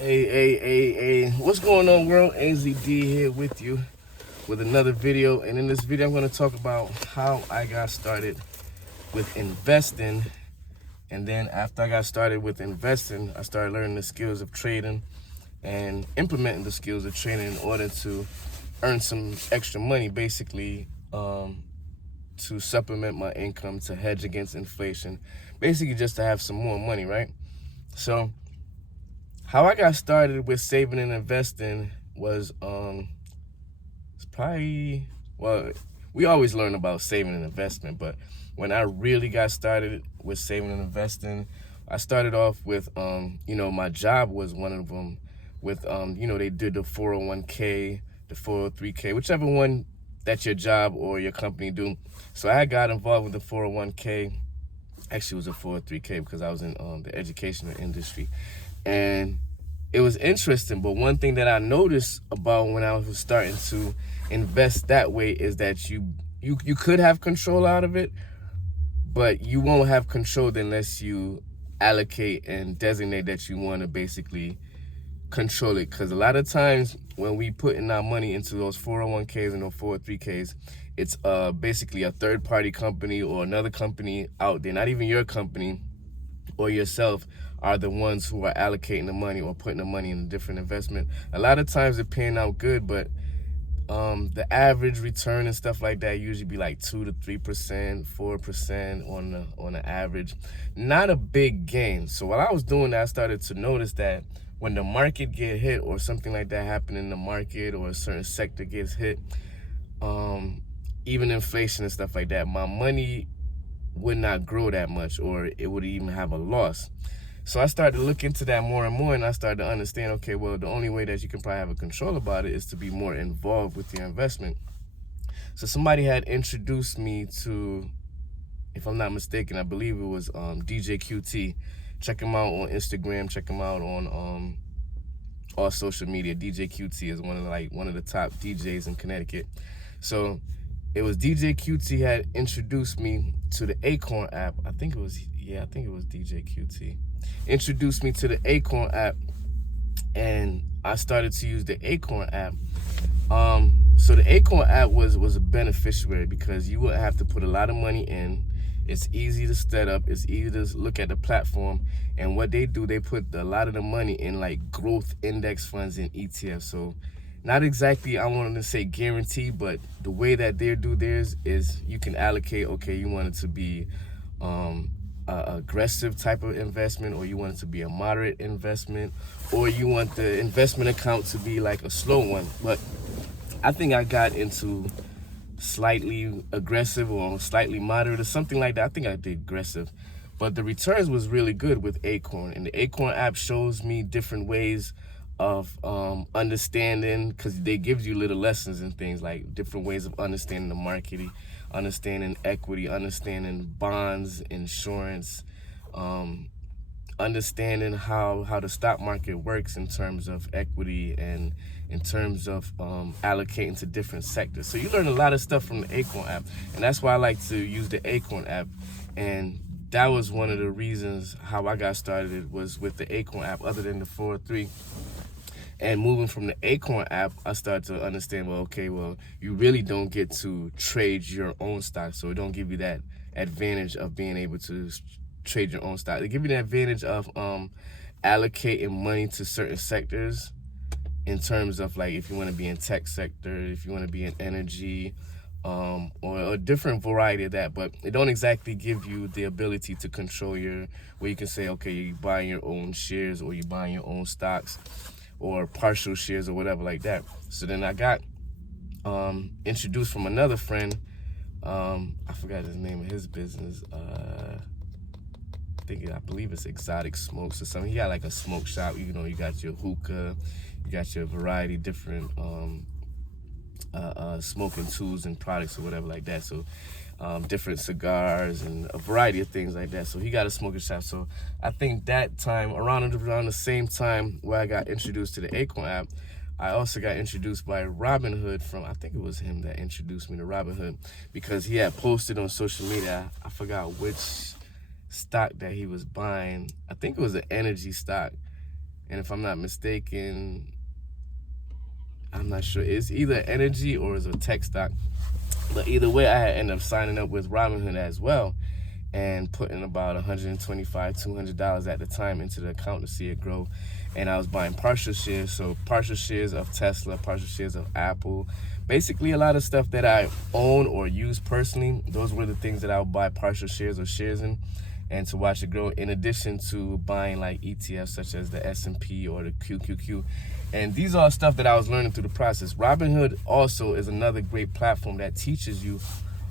Hey, what's going on, world? AZD here with you with another video. And in this video, I'm going to talk about how I got started with investing. And then after I got started with investing, I started learning the skills of trading and implementing the skills of trading in order to earn some extra money, basically, to supplement my income, to hedge against inflation, basically just to have some more money, right? So how I got started with saving and investing was it's probably, well, we always learn about saving and investment, but when I really got started with saving and investing, I started off with my job was one of them with they did the 401k, the 403k, whichever one that your job or your company do. So I got involved with the 401k. Actually, it was a 403k because I was in the educational industry. And it was interesting, but one thing that I noticed about when I was starting to invest that way is that you could have control out of it, but you won't have control unless you allocate and designate that you want to basically control it. Because a lot of times when we put in our money into those 401ks and those 403ks, it's basically a third-party company or another company out there, not even your company or yourself, are the ones who are allocating the money or putting the money in a different investment. A lot of times they're paying out good, but the average return and stuff like that usually be like 2 to 3%, 4% on the average. Not a big gain. So while I was doing that, I started to notice that when the market get hit or something like that happen in the market or a certain sector gets hit, even inflation and stuff like that, my money would not grow that much, or it would even have a loss. So I started to look into that more and more, and I started to understand, okay, well, the only way that you can probably have a control about it is to be more involved with your investment. So somebody had introduced me to, if I'm not mistaken, I believe it was DJ QT. Check him out on Instagram. Check him out on all social media. DJ QT is one of the top DJs in Connecticut. So it was DJ QT had introduced me to the Acorn app. I think it was DJ QT. Introduced me to the Acorn app, and I started to use the Acorn app. So the Acorn app was a beneficiary because you wouldn't have to put a lot of money in. It's easy to set up. It's easy to look at the platform. And what they do, they put a lot of the money in like growth index funds and ETFs. So not exactly, I wanted to say guarantee, but the way that they do theirs is you can allocate, okay, you want it to be a aggressive type of investment, or you want it to be a moderate investment, or you want the investment account to be like a slow one. But I think I got into slightly aggressive or slightly moderate or something like that. I think I did aggressive. But the returns was really good with Acorn. And the Acorn app shows me different ways of understanding, because they give you little lessons and things like different ways of understanding the market, understanding equity, understanding bonds, insurance, understanding how the stock market works in terms of equity and in terms of allocating to different sectors. So you learn a lot of stuff from the Acorn app, and that's why I like to use the Acorn app. And that was one of the reasons how I got started, was with the Acorn app, other than the 403. And moving from the Acorn app, I started to understand, you really don't get to trade your own stock. So it don't give you that advantage of being able to trade your own stock. They give you the advantage of allocating money to certain sectors, in terms of like if you want to be in tech sector, if you want to be in energy, or a different variety of that. But it don't exactly give you the ability to control where you can say, okay, you're buying your own shares, or you're buying your own stocks, or partial shares, or whatever like that. So then I got introduced from another friend. I forgot his name of his business. I believe it's Exotic Smokes or something. He got like a smoke shop. You got your hookah, you got your variety different smoking tools and products or whatever like that. So different cigars and a variety of things like that. So he got a smoking shop. So I think that time, around the same time where I got introduced to the Acorn app, I also got introduced by Robinhood I think it was him that introduced me to Robinhood, because he had posted on social media, I forgot which stock that he was buying. I think it was an energy stock. and if I'm not mistaken, I'm not sure, it's either energy or it's a tech stock. But either way, I had ended up signing up with Robinhood as well and putting about $125, $200 at the time into the account to see it grow. And I was buying partial shares, so partial shares of Tesla, partial shares of Apple, basically a lot of stuff that I own or use personally. Those were the things that I would buy partial shares or shares in, and to watch it grow, in addition to buying like ETFs such as the S&P or the QQQ. And these are stuff that I was learning through the process. Robinhood also is another great platform that teaches you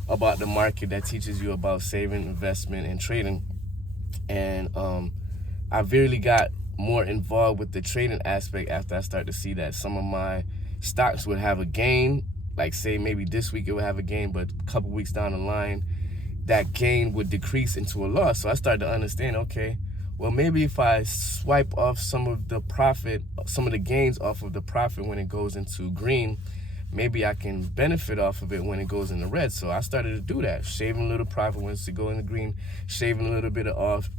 about the market, that teaches you about saving, investment, and trading. And I really got more involved with the trading aspect after I started to see that some of my stocks would have a gain, like say maybe this week it would have a gain, but a couple weeks down the line, that gain would decrease into a loss. So I started to understand, okay, well, maybe if I swipe off some of the profit, some of the gains off of the profit when it goes into green, maybe I can benefit off of it when it goes into red. So I started to do that, shaving a little profit when it go into green, shaving a little bit off,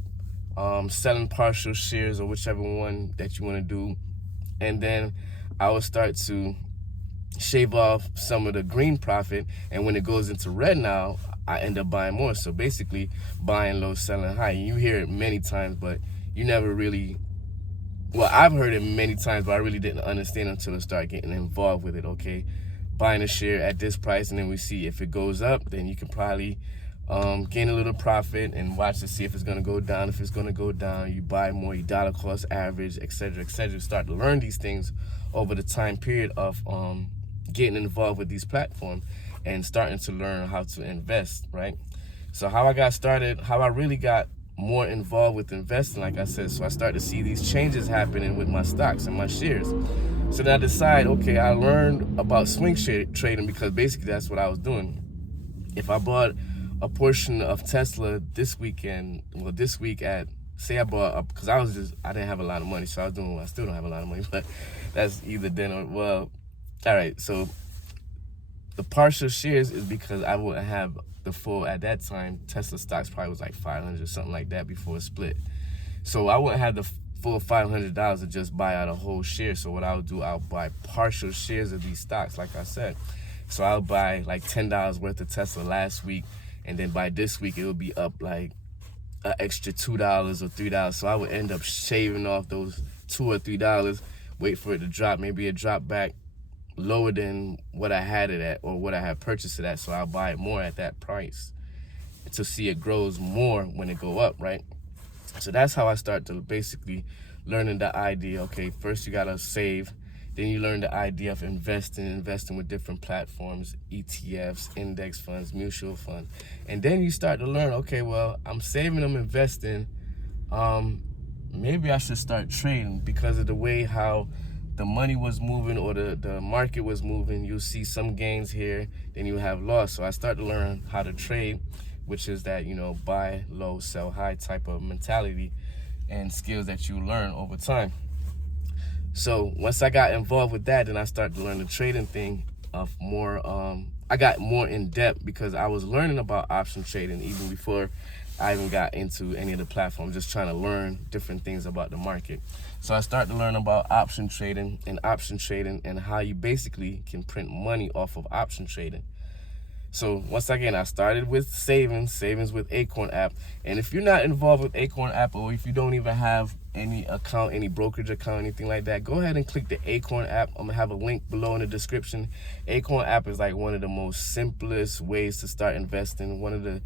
selling partial shares or whichever one that you want to do. And then I will start to shave off some of the green profit, and when it goes into red now, I end up buying more. So basically buying low, selling high. You hear it many times, but you never really, well, I've heard it many times, but I really didn't understand until I started getting involved with it. Okay, buying a share at this price, and then we see if it goes up, then you can probably gain a little profit and watch to see if it's going to go down. If it's going to go down, you buy more, you dollar cost average, etc., etc. Start to learn these things over the time period of getting involved with these platforms and starting to learn how to invest, right? So how I got started, how I really got more involved with investing, like I said, so I started to see these changes happening with my stocks and my shares. So then I decided, okay, I learned about swing trading, because basically that's what I was doing. If I bought a portion of Tesla this weekend, well, this week at, say I bought up, because I didn't have a lot of money, so I still don't have a lot of money, but that's either then or, well, all right, so the partial shares is because I wouldn't have the full, at that time, Tesla stocks probably was like 500 or something like that before it split. So I wouldn't have the full $500 to just buy out a whole share. So what I'll do, I'll buy partial shares of these stocks, like I said. So I'll buy like $10 worth of Tesla last week, and then by this week it will be up like an extra $2 or $3. So I would end up shaving off those $2 or $3, wait for it to drop. Maybe it dropped back lower than what I had it at or what I had purchased it at, so I'll buy it more at that price to see it grows more when it go up, right? So that's how I start to basically learning the idea. Okay, first you gotta save, then you learn the idea of investing with different platforms, ETFs, index funds, mutual funds, and then you start to learn, okay, well, I'm saving, I'm investing, maybe I should start trading, because of the way how the money was moving or the market was moving. You'll see some gains here, then you have loss. So I started to learn how to trade, which is that, you know, buy low, sell high type of mentality and skills that you learn over time. So once I got involved with that, then I started to learn the trading thing of more, I got more in depth, because I was learning about option trading even before I even got into any of the platforms, just trying to learn different things about the market. So I started to learn about option trading and how you basically can print money off of option trading. So once again, I started with savings with Acorn app. And if you're not involved with Acorn app, or if you don't even have any account, any brokerage account, anything like that, go ahead and click the Acorn app. I'm gonna have a link below in the description. Acorn app is like one of the most simplest ways to start investing, one of the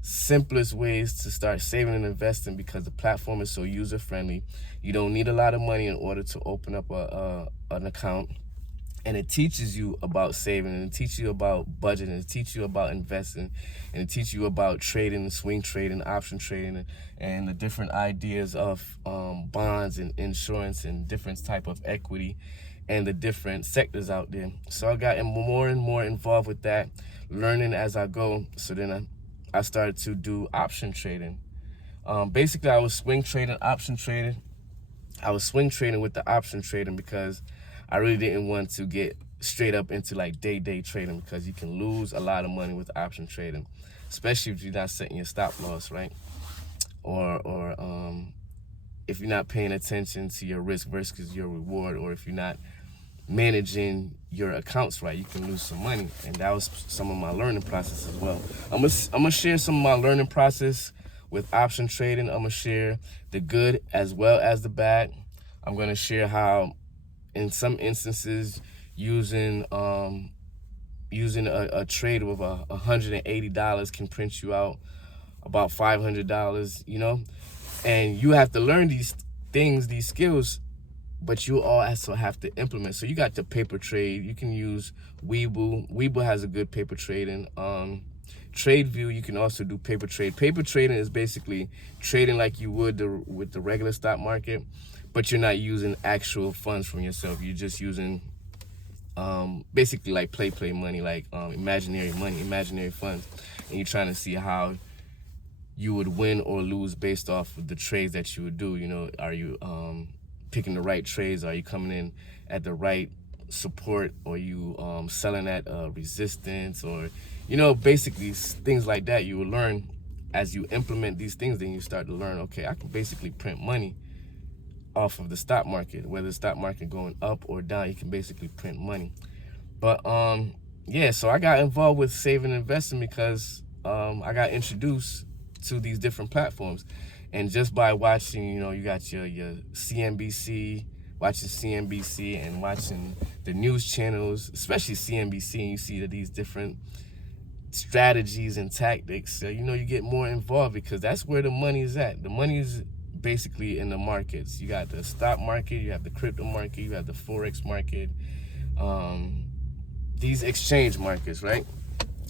simplest ways to start saving and investing, because the platform is so user friendly. You don't need a lot of money in order to open up an account, and it teaches you about saving, and it teaches you about budgeting, and it teaches you about investing, and it teaches you about trading, swing trading, option trading, and the different ideas of bonds and insurance and different type of equity and the different sectors out there. So I got more and more involved with that, learning as I go. So then I started to do option trading. Basically, I was swing trading, option trading. I was swing trading with the option trading because I really didn't want to get straight up into like day trading, because you can lose a lot of money with option trading, especially if you're not setting your stop loss, right? Or if you're not paying attention to your risk versus your reward, or if you're not managing your accounts right, you can lose some money. And that was some of my learning process as well. I'm gonna share some of my learning process with option trading. I'm gonna share the good as well as the bad. I'm gonna share how in some instances using a trade with $180 can print you out about $500, you know. And you have to learn these things, these skills, but you also have to implement. So you got the paper trade. You can use Webull. Webull has a good paper trading. TradeView, you can also do paper trade. Paper trading is basically trading like you would with the regular stock market, but you're not using actual funds from yourself. You're just using basically like play money, like imaginary money, imaginary funds. And you're trying to see how you would win or lose based off of the trades that you would do. You know, are you picking the right trades? Are you coming in at the right support? Or you selling at resistance? Or, you know, basically things like that you will learn as you implement these things. Then you start to learn, okay, I can basically print money off of the stock market. Whether the stock market going up or down, you can basically print money. But yeah, so I got involved with saving and investing because I got introduced to these different platforms. And just by watching, you know, you got your CNBC, watching CNBC and watching the news channels, especially CNBC, and you see that these different strategies and tactics, you know, you get more involved because that's where the money is at. The money is basically in the markets. You got the stock market, you have the crypto market, you have the Forex market, these exchange markets, right?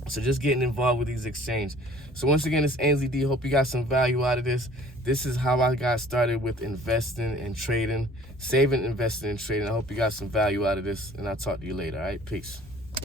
So just getting involved with these exchanges. So once again, it's Ainsley D. Hope you got some value out of this. This is how I got started with investing and trading, saving, investing, and trading. I hope you got some value out of this, and I'll talk to you later. All right, peace.